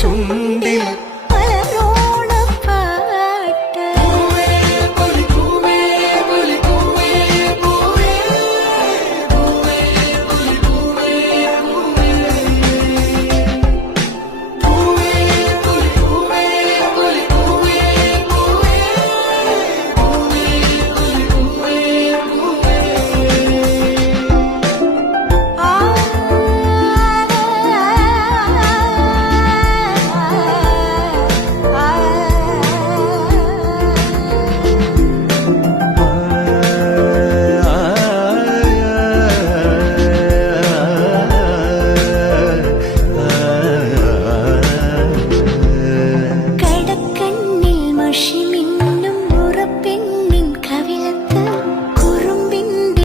ചുണ്ടി